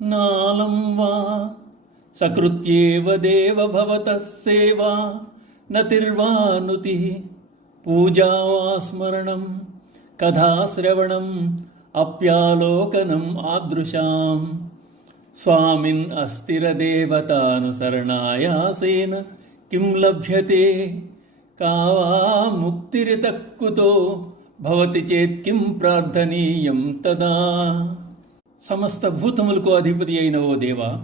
నాలం వా సకృత్యేవ దేవ భవతః సేవా నతిర్వానుతి పూజా వా స్మరణం కథాశ్రవణం అప్యాలోకనం ఆదృశాం స్వామిన్ అస్థిరదేవతానుసరణాయాసేన కిం లభ్యతే కావా ముక్తిరితః కుతో భవతి చేత్ కిం ప్రార్థనీయం తదా. సమస్త భూతములకు అధిపతి అయిన ఓ దేవా,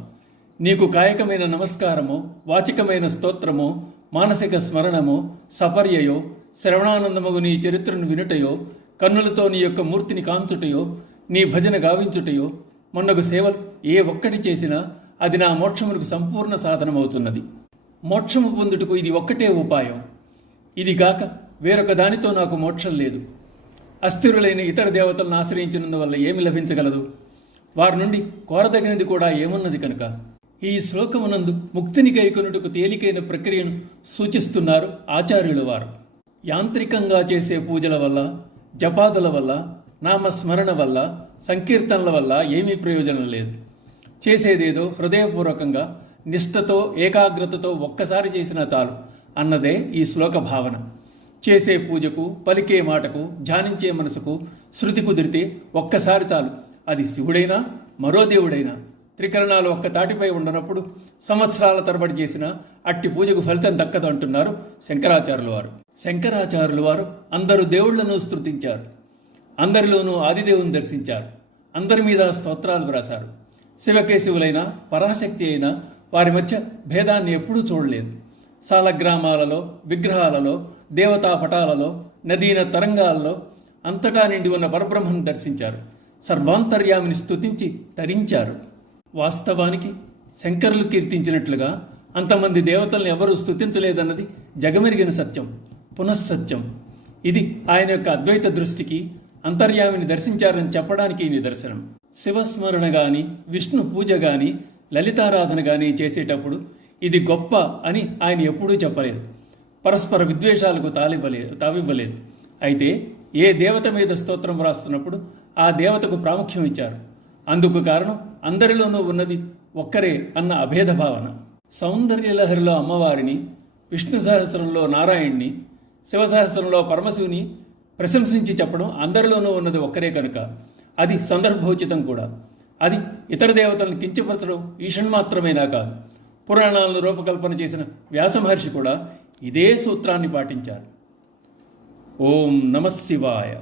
నీకు కాయకమైన నమస్కారమో, వాచికమైన స్తోత్రమో, మానసిక స్మరణమో, సపర్యయో, శ్రవణానందమగు నీ చరిత్రను వినుటయో, కన్నులతో నీ యొక్క మూర్తిని కాంచుటయో, నీ భజన గావించుటయో, మొన్నగు సేవలు ఏ ఒక్కటి చేసినా అది నా మోక్షమునకు సంపూర్ణ సాధనమవుతున్నది. మోక్షము పొందుటకు ఇది ఒక్కటే ఉపాయం. ఇది గాక వేరొక దానితో నాకు మోక్షం లేదు. అస్థిరులైన ఇతర దేవతలను ఆశ్రయించినందువల్ల ఏమి లభించగలదు? వారి నుండి కోరదగినది కూడా ఏమున్నది కనుక ఈ శ్లోకమునందు ముక్తిని గైకొనుటకు తేలికైన ప్రక్రియను సూచిస్తున్నారు ఆచార్యుల వారు. యాంత్రికంగా చేసే పూజల వల్ల, జపాదుల వల్ల, నామస్మరణ వల్ల, సంకీర్తనల వల్ల ఏమీ ప్రయోజనం లేదు. చేసేదేదో హృదయపూర్వకంగా, నిష్ఠతో, ఏకాగ్రతతో ఒక్కసారి చేసినా చాలు అన్నదే ఈ శ్లోక భావన. చేసే పూజకు, పలికే మాటకు, ధ్యానించే మనసుకు శృతి కుదిరితే ఒక్కసారి చాలు. అది శివుడైనా మరో దేవుడైనా త్రికరణాలు ఒక్క తాటిపై ఉండనప్పుడు సంవత్సరాల తరబడి చేసిన అట్టి పూజకు ఫలితం దక్కదు అంటున్నారు శంకరాచార్యుల వారు. శంకరాచార్యుల వారు అందరు దేవుళ్లను స్తుతించారు, అందరిలోనూ ఆదిదేవుని దర్శించారు, అందరి మీద స్తోత్రాలు వ్రాశారు. శివకేశవులైనా పరాశక్తి అయినా వారి మధ్య భేదాన్ని ఎప్పుడూ చూడలేదు. సాలగ్రామాలలో, విగ్రహాలలో, దేవతా పటాలలో, నదీన తరంగాలలో అంతటా నిండి ఉన్న పరబ్రహ్మను దర్శించారు. సర్వాంతర్యామిని స్తుతించి తరించారు. వాస్తవానికి శంకరులు కీర్తించినట్లుగా అంతమంది దేవతలను ఎవరూ స్తుతించలేదన్నది జగమెరిగిన సత్యం, పునఃసత్యం. ఇది ఆయన యొక్క అద్వైత దృష్టికి అంతర్యామిని దర్శించారని చెప్పడానికి నిదర్శనం. శివస్మరణ గాని, విష్ణు పూజ గాని, లలితారాధన గాని చేసేటప్పుడు ఇది గొప్ప అని ఆయన ఎప్పుడూ చెప్పలేదు. పరస్పర విద్వేషాలకు తావివ్వలేదు. అయితే ఏ దేవత మీద స్తోత్రం వ్రాస్తున్నప్పుడు ఆ దేవతకు ప్రాముఖ్యం ఇచ్చారు. అందుకు కారణం అందరిలోనూ ఉన్నది ఒక్కరే అన్న అభేద భావన. సౌందర్యలహరిలో అమ్మవారిని, విష్ణు సహస్రంలో నారాయణ్ణి, శివసహస్రంలో పరమశివుని ప్రశంసించి చెప్పడం అందరిలోనూ ఉన్నది ఒక్కరే కనుక అది సందర్భోచితం కూడా. అది ఇతర దేవతలను కించపరచడం ఈషణ్మాత్రమేనా కాదు. పురాణాలను రూపకల్పన చేసిన వ్యాస మహర్షి కూడా ఇదే సూత్రాన్ని పాటించారు. ఓం నమః శివాయ.